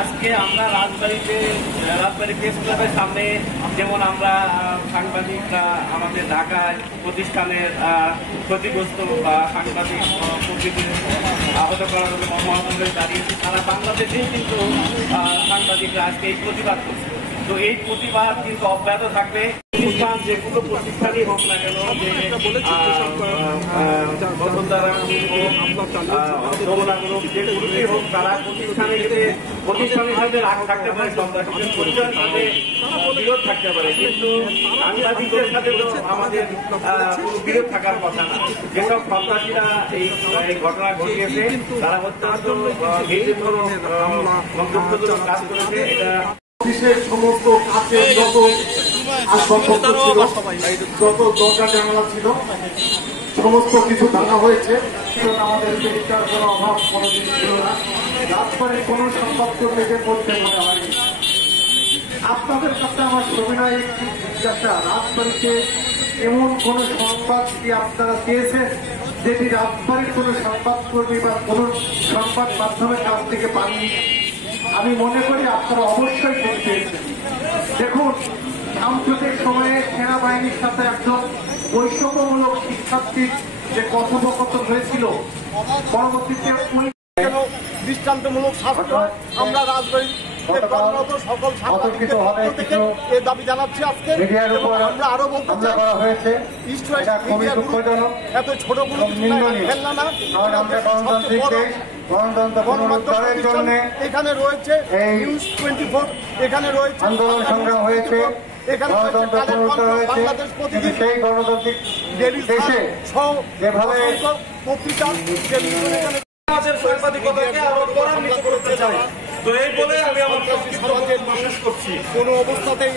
আজকে আমরা রাজবাড়ি প্রেস ক্লাবের সামনে যেমন আমরা সাংবাদিকরা আমাদের ঢাকায় প্রতিষ্ঠানের ক্ষতিগ্রস্ত সাংবাদিক প্রকৃতির আহত করার জন্য মহানগরে দাঁড়িয়েছে, সারা বাংলাদেশেই কিন্তু সাংবাদিকরা আজকে এই প্রতিবাদ করছে। তো এই প্রতিবাদ কিন্তু অব্যাহত থাকবে। প্রতিষ্ঠান যেগুলো প্রতিষ্ঠানই হোক না কেন, যেগুলোই হোক, তারা প্রতিষ্ঠানের সাথে রাগ থাকতে পারে, পরিচয়ের সাথে বিরোধ থাকতে পারে, কিন্তু সাংবাদিকদের সাথে তো আমাদের কোনো বিরোধ থাকার কথা না। যেসব সন্ত্রাসীরা এই ঘটনা ঘটিয়েছে তারা অত্যন্ত মন্তব্যজনক কাজ করেছে। এটা সমস্ত কাছে যত আসবাবপত্র ছিল, যত দরজা জানালা ছিল, সমস্ত কিছু ভাঙা হয়েছে। আমাদের চেষ্টার কোনো অভাব কোনোদিন ছিল না। রাজবাড়ির কোন সংবাদকর্মীকে করতে মনে হয়নি। আপনাদের কাছে আমার সবিনয় জিজ্ঞাসা, রাজবাড়িতে এমন কোন সংবাদ কি আপনারা পেয়েছেন যেটি রাজবাড়ির কোন সংবাদকর্মী বা কোন সংবাদ মাধ্যমের কাছ থেকে পাননি? আমি মনে করি আপনারা অবশ্যই পেয়েছেন। দেখুন, সাম্প্রতিক সময়ে সেনাবাহিনীর সাথে একজন বৈষম্যমূলক শিক্ষার্থীর যে কথোপকথন হয়েছিল, পরবর্তীতে দৃষ্টান্তমূলক শাস্তি আমরা রাজবাড়ির সকল সাংবাদিকদের দাবি জানাচ্ছি আজকে। আমরা আরো বলতে চাই, এত ছোট কোনো খেলনা না, এখানে রয়েছে নিউজ 24, এখানে রয়েছে আন্দোলন সংগ্রাম হয়েছে, এখানে বাংলাদেশ প্রতিদিন, সেই গণতান্ত্রিক দেশে যেভাবে পত্রিকা সাংবাদিকতাকে আরো ত্বরান্বিত করতে চাই। তো এই বলে আমি আমার সংক্ষিপ্ত বক্তব্য শেষ করছি। কোনো অবস্থাতেই